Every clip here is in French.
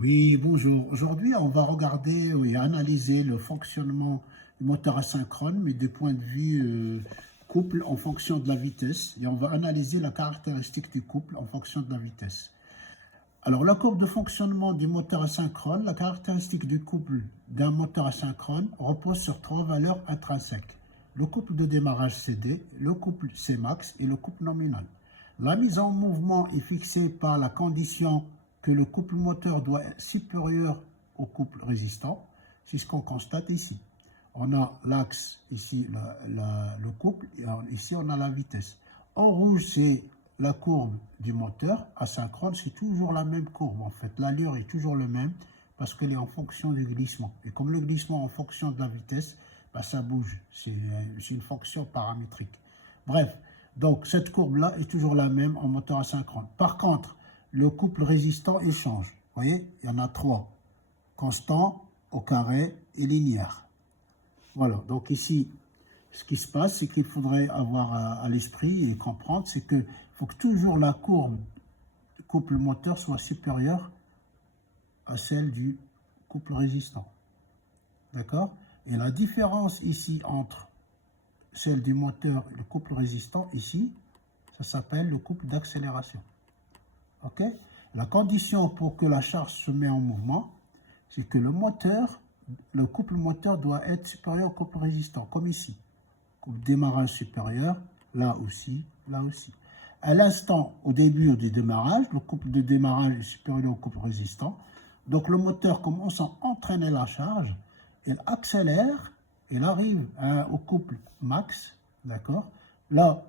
Oui, bonjour. Aujourd'hui, on va regarder et analyser le fonctionnement du moteur asynchrone, mais du point de vue couple en fonction de la vitesse. Et on va analyser la caractéristique du couple en fonction de la vitesse. Alors, la courbe de fonctionnement du moteur asynchrone, la caractéristique du couple d'un moteur asynchrone repose sur trois valeurs intrinsèques. Le couple de démarrage CD, le couple Cmax et le couple nominal. La mise en mouvement est fixée par la condition que le couple moteur doit être supérieur au couple résistant. C'est ce qu'on constate ici. On a l'axe ici, le couple, et ici on a la vitesse. En rouge, c'est la courbe du moteur asynchrone, c'est toujours la même courbe en fait. L'allure est toujours le même parce qu'elle est en fonction du glissement. Et comme le glissement est en fonction de la vitesse, bah, ça bouge. C'est une fonction paramétrique. Bref, donc cette courbe-là est toujours la même en moteur asynchrone. Par contre, le couple résistant, il change. Vous voyez, il y en a trois. Constant, au carré et linéaire. Voilà, donc ici, ce qui se passe, c'est qu'il faudrait avoir à l'esprit et comprendre, c'est qu'il faut que toujours la courbe du couple moteur soit supérieure à celle du couple résistant. D'accord? Et la différence ici entre celle du moteur et le couple résistant, ici, ça s'appelle le couple d'accélération. Ok? La condition pour que la charge se mette en mouvement, c'est que le couple moteur doit être supérieur au couple résistant, comme ici. Couple démarrage supérieur, là aussi, là aussi. À l'instant, au début du démarrage, le couple de démarrage est supérieur au couple résistant. Donc le moteur commence à entraîner la charge, il accélère, il arrive au couple max, d'accord? Là,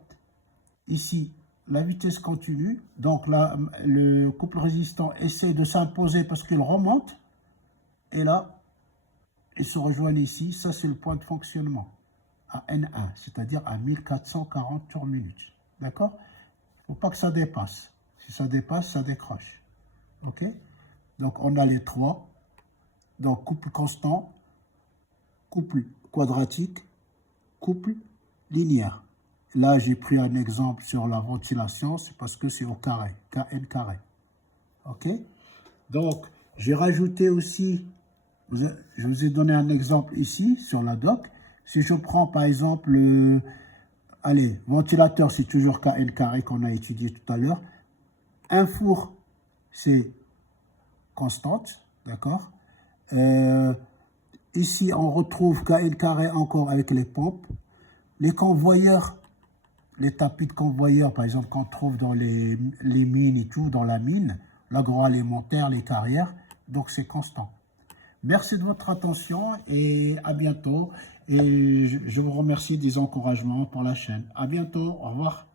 ici, la vitesse continue, donc là, le couple résistant essaie de s'imposer parce qu'il remonte, et là, ils se rejoignent ici, ça c'est le point de fonctionnement, à N1, c'est-à-dire à 1440 tours minute. D'accord? Il ne faut pas que ça dépasse. Si ça dépasse, ça décroche. OK? Donc on a les trois. Donc couple constant, couple quadratique, couple linéaire. Là, j'ai pris un exemple sur la ventilation, c'est parce que c'est au carré, Kn carré. OK? Donc, j'ai rajouté aussi, je vous ai donné un exemple ici sur la doc. Si je prends par exemple, allez, ventilateur, c'est toujours Kn carré qu'on a étudié tout à l'heure. Un four, c'est constante, d'accord? Ici, on retrouve Kn carré encore avec les pompes. Les convoyeurs, les tapis de convoyeurs, par exemple, qu'on trouve dans les mines et tout, dans la mine, l'agroalimentaire, les carrières, donc c'est constant. Merci de votre attention et à bientôt. Et je vous remercie des encouragements pour la chaîne. À bientôt. Au revoir.